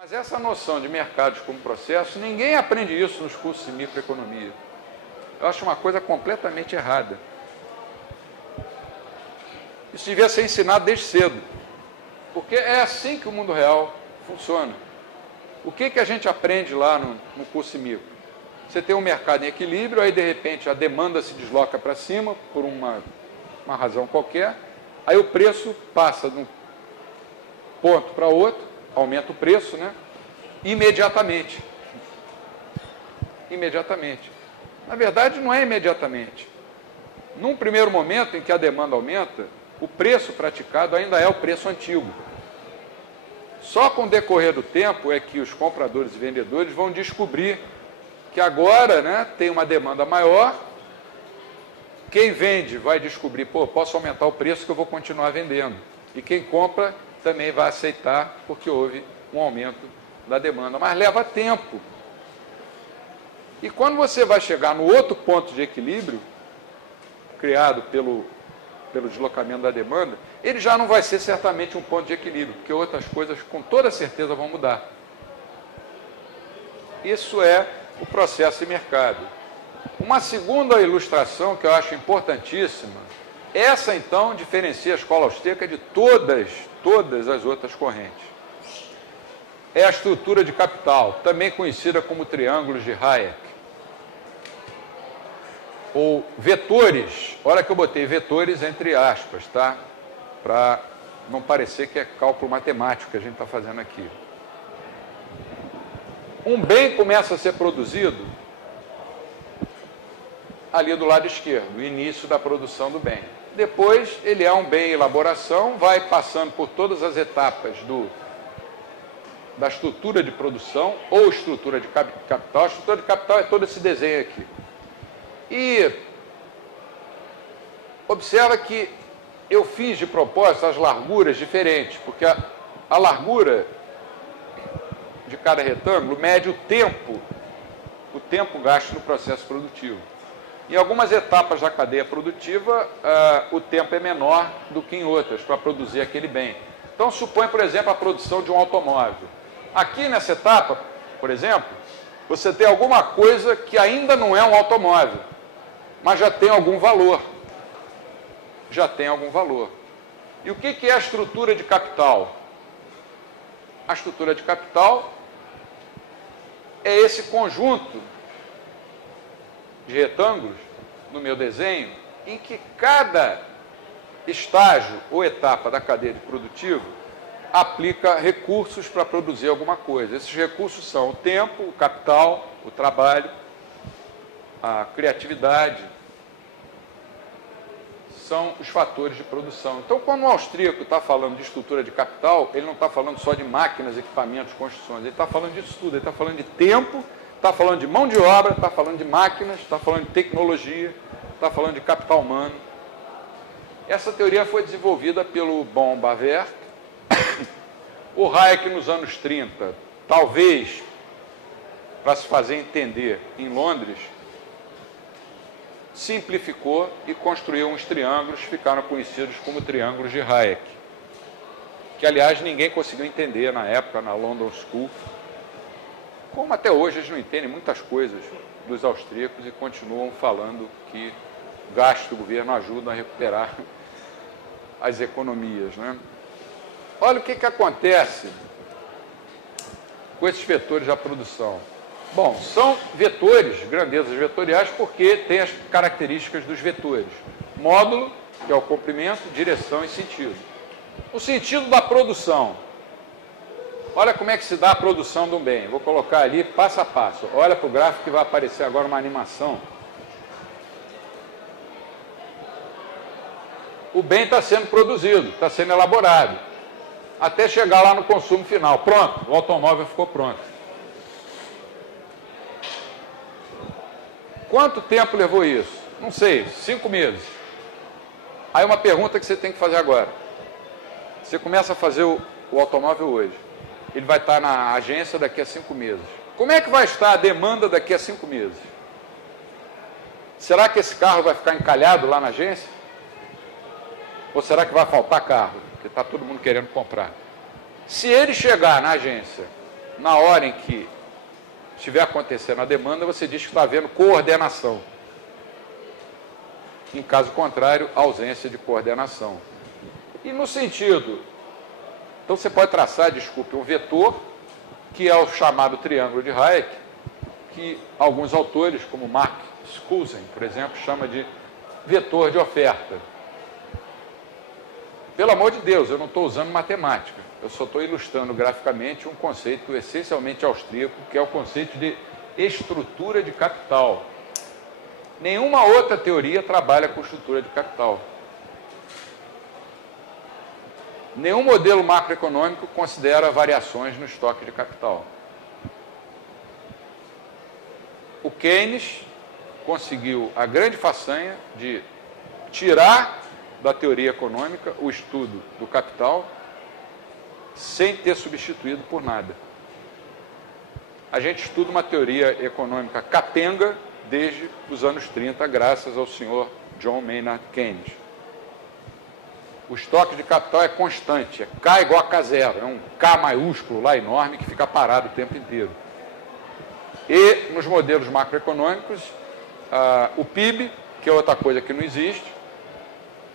Mas essa noção de mercados como processo, ninguém aprende isso nos cursos de microeconomia. Eu acho uma coisa completamente errada. Isso devia ser ensinado desde cedo, porque é assim que o mundo real funciona. O que a gente aprende lá no curso de micro? Você tem um mercado em equilíbrio, aí de repente a demanda se desloca para cima por uma razão qualquer, aí o preço passa de um ponto para outro, aumenta o preço, né? Imediatamente. Imediatamente. Na verdade, não é imediatamente. Num primeiro momento em que a demanda aumenta, o preço praticado ainda é o preço antigo. Só com o decorrer do tempo é que os compradores e vendedores vão descobrir que agora, né, tem uma demanda maior. Quem vende vai descobrir, posso aumentar o preço que eu vou continuar vendendo. E quem compra também vai aceitar, porque houve um aumento da demanda. Mas leva tempo. E quando você vai chegar no outro ponto de equilíbrio, criado pelo deslocamento da demanda, ele já não vai ser certamente um ponto de equilíbrio, porque outras coisas com toda certeza vão mudar. Isso é o processo de mercado. Uma segunda ilustração que eu acho importantíssima, essa então diferencia a escola austríaca de todas as outras correntes. É a estrutura de capital, também conhecida como triângulos de Hayek. Ou vetores, olha que eu botei vetores entre aspas, tá? Para não parecer que é cálculo matemático que a gente está fazendo aqui. Um bem começa a ser produzido ali do lado esquerdo, o início da produção do bem. Depois, ele é um bem em elaboração, vai passando por todas as etapas da estrutura de produção ou estrutura de capital. A estrutura de capital é todo esse desenho aqui. E observa que eu fiz de propósito as larguras diferentes, porque a largura de cada retângulo mede o tempo gasto no processo produtivo. Em algumas etapas da cadeia produtiva, o tempo é menor do que em outras para produzir aquele bem. Então, supõe, por exemplo, a produção de um automóvel. Aqui nessa etapa, por exemplo, você tem alguma coisa que ainda não é um automóvel, mas já tem algum valor. Já tem algum valor. E o que é a estrutura de capital? A estrutura de capital é esse conjunto de retângulos no meu desenho, em que cada estágio ou etapa da cadeia de produtivo aplica recursos para produzir alguma coisa. Esses recursos são o tempo, o capital, o trabalho, a criatividade, são os fatores de produção. Então, quando o austríaco está falando de estrutura de capital, ele não está falando só de máquinas, equipamentos, construções, ele está falando disso tudo, ele está falando de tempo, está falando de mão de obra, está falando de máquinas, está falando de tecnologia, está falando de capital humano. Essa teoria foi desenvolvida pelo von Bawerk. O Hayek, nos anos 30, talvez, para se fazer entender, em Londres, simplificou e construiu uns triângulos que ficaram conhecidos como triângulos de Hayek, que, aliás, ninguém conseguiu entender na época, na London School, como até hoje eles não entendem muitas coisas dos austríacos e continuam falando que o gasto do governo ajuda a recuperar as economias, né? Olha o que acontece com esses vetores da produção. Bom, são vetores, grandezas vetoriais, porque tem as características dos vetores. Módulo, que é o comprimento, direção e sentido. O sentido da produção. Olha como é que se dá a produção de um bem. Vou colocar ali passo a passo. Olha para o gráfico que vai aparecer agora uma animação. O bem está sendo produzido, está sendo elaborado, até chegar lá no consumo final. Pronto, o automóvel ficou pronto. Quanto tempo levou isso? Não sei, 5 meses. Aí uma pergunta que você tem que fazer agora. Você começa a fazer o automóvel hoje. Ele vai estar na agência daqui a 5 meses. Como é que vai estar a demanda daqui a 5 meses? Será que esse carro vai ficar encalhado lá na agência? Ou será que vai faltar carro? Porque está todo mundo querendo comprar. Se ele chegar na agência na hora em que estiver acontecendo a demanda, você diz que está havendo coordenação. Em caso contrário, ausência de coordenação. E no sentido, então você pode traçar, desculpe, um vetor, que é o chamado triângulo de Hayek, que alguns autores, como Mark Skousen, por exemplo, chama de vetor de oferta. Pelo amor de Deus, eu não estou usando matemática, eu só estou ilustrando graficamente um conceito essencialmente austríaco, que é o conceito de estrutura de capital. Nenhuma outra teoria trabalha com estrutura de capital. Nenhum modelo macroeconômico considera variações no estoque de capital. O Keynes conseguiu a grande façanha de tirar da teoria econômica o estudo do capital sem ter substituído por nada. A gente estuda uma teoria econômica capenga desde os anos 30, graças ao senhor John Maynard Keynes. O estoque de capital é constante, é K igual a K0, é um K maiúsculo lá enorme que fica parado o tempo inteiro. E nos modelos macroeconômicos, o PIB, que é outra coisa que não existe,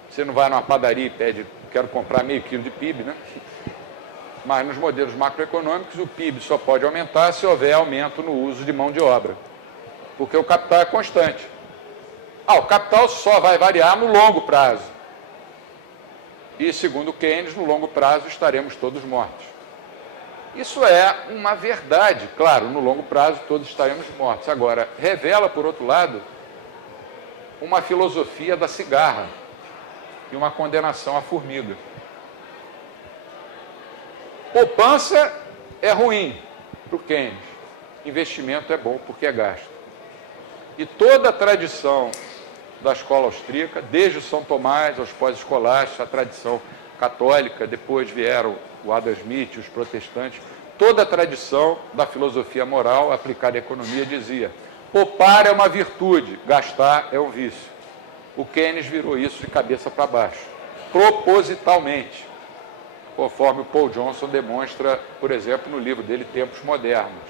você não vai numa padaria e pede, quero comprar meio quilo de PIB, né? Mas nos modelos macroeconômicos, o PIB só pode aumentar se houver aumento no uso de mão de obra, porque o capital é constante. O capital só vai variar no longo prazo. E, segundo Keynes, no longo prazo estaremos todos mortos. Isso é uma verdade, claro, no longo prazo todos estaremos mortos. Agora, revela, por outro lado, uma filosofia da cigarra e uma condenação à formiga. Poupança é ruim para o Keynes, investimento é bom porque é gasto. E toda a tradição da escola austríaca, desde o São Tomás aos pós-escolares, a tradição católica, depois vieram o Adam Smith, os protestantes, toda a tradição da filosofia moral aplicada à economia dizia: poupar é uma virtude, gastar é um vício. O Keynes virou isso de cabeça para baixo, propositalmente, conforme o Paul Johnson demonstra, por exemplo, no livro dele, Tempos Modernos.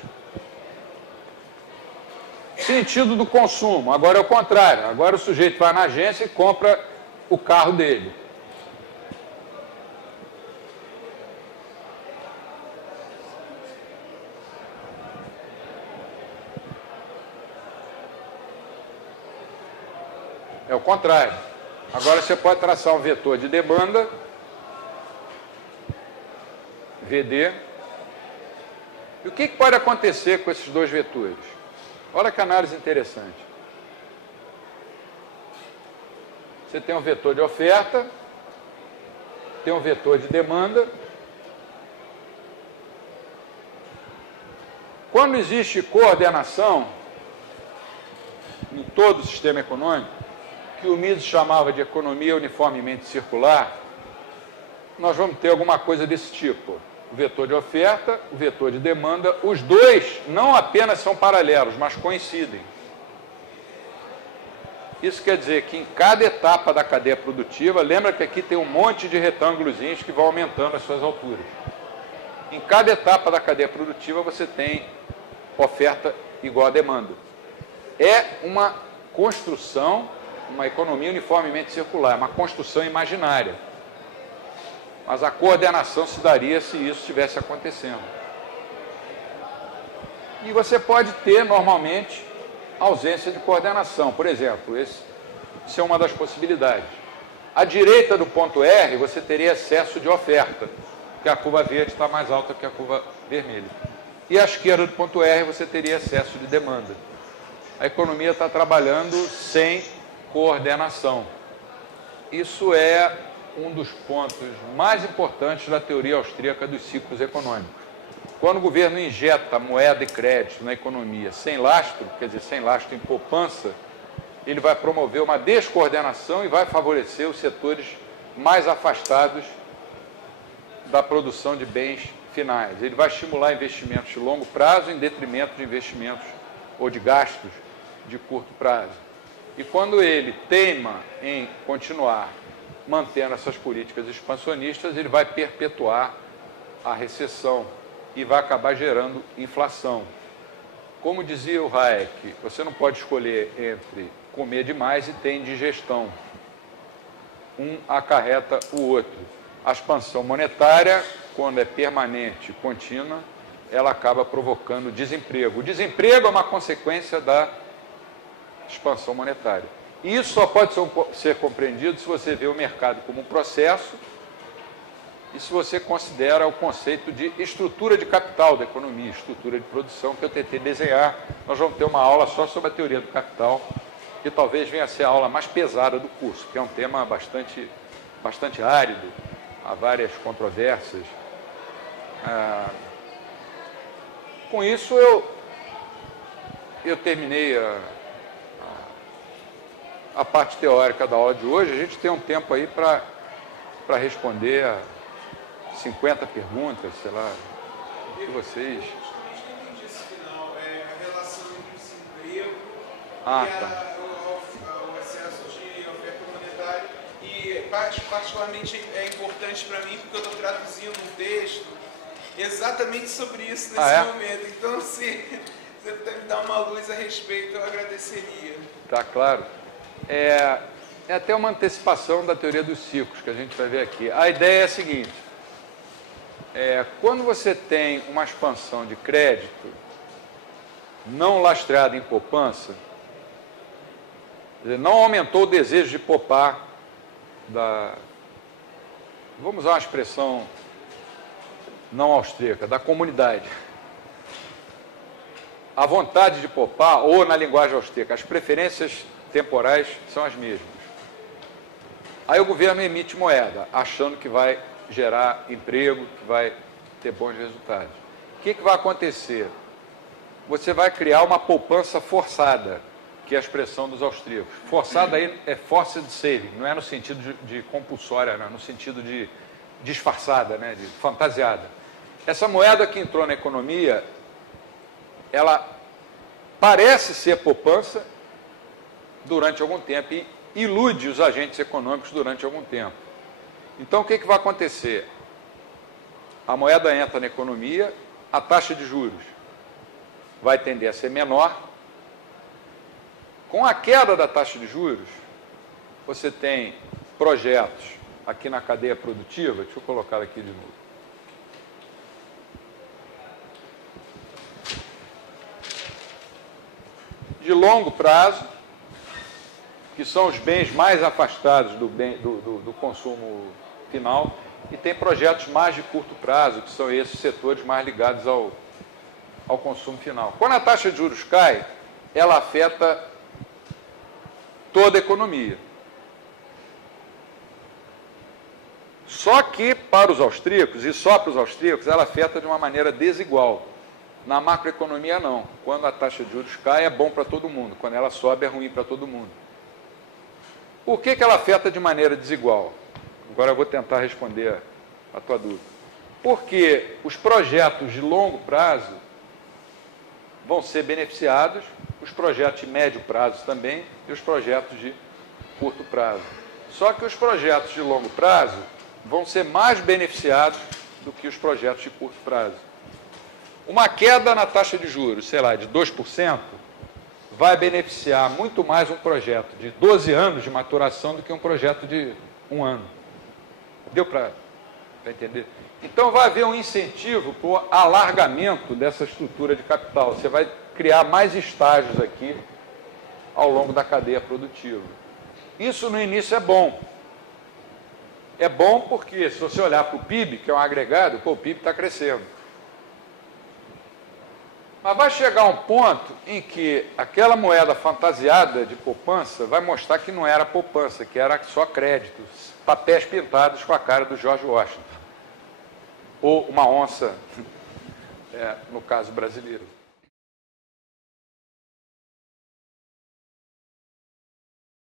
Sentido do consumo, agora é o contrário. Agora o sujeito vai na agência e compra o carro dele. É o contrário. Agora você pode traçar um vetor de demanda, VD. E o que pode acontecer com esses dois vetores? Olha que análise interessante. Você tem um vetor de oferta, tem um vetor de demanda. Quando existe coordenação em todo o sistema econômico, que o Mises chamava de economia uniformemente circular, nós vamos ter alguma coisa desse tipo. O vetor de oferta, o vetor de demanda, os dois não apenas são paralelos, mas coincidem. Isso quer dizer que em cada etapa da cadeia produtiva, lembra que aqui tem um monte de retângulozinhos que vão aumentando as suas alturas. Em cada etapa da cadeia produtiva você tem oferta igual a demanda. É uma construção, uma economia uniformemente circular, uma construção imaginária. Mas a coordenação se daria se isso estivesse acontecendo. E você pode ter, normalmente, ausência de coordenação. Por exemplo, isso é uma das possibilidades. À direita do ponto R, você teria excesso de oferta, porque a curva verde está mais alta que a curva vermelha. E à esquerda do ponto R, você teria excesso de demanda. A economia está trabalhando sem coordenação. Isso é um dos pontos mais importantes da teoria austríaca dos ciclos econômicos. Quando o governo injeta moeda e crédito na economia sem lastro, quer dizer, sem lastro em poupança, ele vai promover uma descoordenação e vai favorecer os setores mais afastados da produção de bens finais. Ele vai estimular investimentos de longo prazo em detrimento de investimentos ou de gastos de curto prazo. E quando ele teima em continuar mantendo essas políticas expansionistas, ele vai perpetuar a recessão e vai acabar gerando inflação. Como dizia o Hayek, você não pode escolher entre comer demais e ter indigestão. Um acarreta o outro. A expansão monetária, quando é permanente e contínua, ela acaba provocando desemprego. O desemprego é uma consequência da expansão monetária. E isso só pode ser compreendido se você vê o mercado como um processo e se você considera o conceito de estrutura de capital da economia, estrutura de produção, que eu tentei desenhar. Nós vamos ter uma aula só sobre a teoria do capital, que talvez venha a ser a aula mais pesada do curso, que é um tema bastante árido, há várias controvérsias. Com isso, eu terminei a parte teórica da aula de hoje. A gente tem um tempo aí para responder a 50 perguntas, sei lá, o que vocês... Justamente não entendi esse final, a relação entre o desemprego e o excesso de oferta monetária, e particularmente é importante para mim, porque eu estou traduzindo um texto exatamente sobre isso nesse momento. Então, se você puder me dar uma luz a respeito, eu agradeceria. Tá, claro. É até uma antecipação da teoria dos ciclos que a gente vai ver aqui. A ideia é a seguinte: quando você tem uma expansão de crédito não lastreada em poupança, quer dizer, não aumentou o desejo de poupar vamos usar uma expressão não austríaca, da comunidade. A vontade de poupar, ou na linguagem austríaca, as preferências temporais são as mesmas. Aí o governo emite moeda, achando que vai gerar emprego, que vai ter bons resultados. O que vai acontecer? Você vai criar uma poupança forçada, que é a expressão dos austríacos. Forçada aí é forced saving, não é no sentido de compulsória, não, é no sentido de disfarçada, né, de fantasiada. Essa moeda que entrou na economia, ela parece ser poupança durante algum tempo e ilude os agentes econômicos durante algum tempo. Então, o que vai acontecer? A moeda entra na economia, a taxa de juros vai tender a ser menor. Com a queda da taxa de juros, você tem projetos aqui na cadeia produtiva, deixa eu colocar aqui de novo. De longo prazo, que são os bens mais afastados do consumo final, e tem projetos mais de curto prazo, que são esses setores mais ligados ao consumo final. Quando a taxa de juros cai, ela afeta toda a economia. Só que para os austríacos, e só para os austríacos, ela afeta de uma maneira desigual. Na macroeconomia, não. Quando a taxa de juros cai, é bom para todo mundo. Quando ela sobe, é ruim para todo mundo. Por que ela afeta de maneira desigual? Agora eu vou tentar responder a tua dúvida. Porque os projetos de longo prazo vão ser beneficiados, os projetos de médio prazo também, e os projetos de curto prazo. Só que os projetos de longo prazo vão ser mais beneficiados do que os projetos de curto prazo. Uma queda na taxa de juros, sei lá, de 2%, vai beneficiar muito mais um projeto de 12 anos de maturação do que um projeto de 1 ano. Deu para entender? Então, vai haver um incentivo para o alargamento dessa estrutura de capital. Você vai criar mais estágios aqui ao longo da cadeia produtiva. Isso, no início, é bom. É bom porque, se você olhar para o PIB, que é um agregado, o PIB está crescendo. Mas vai chegar um ponto em que aquela moeda fantasiada de poupança vai mostrar que não era poupança, que era só créditos, papéis pintados com a cara do George Washington. Ou uma onça, no caso brasileiro.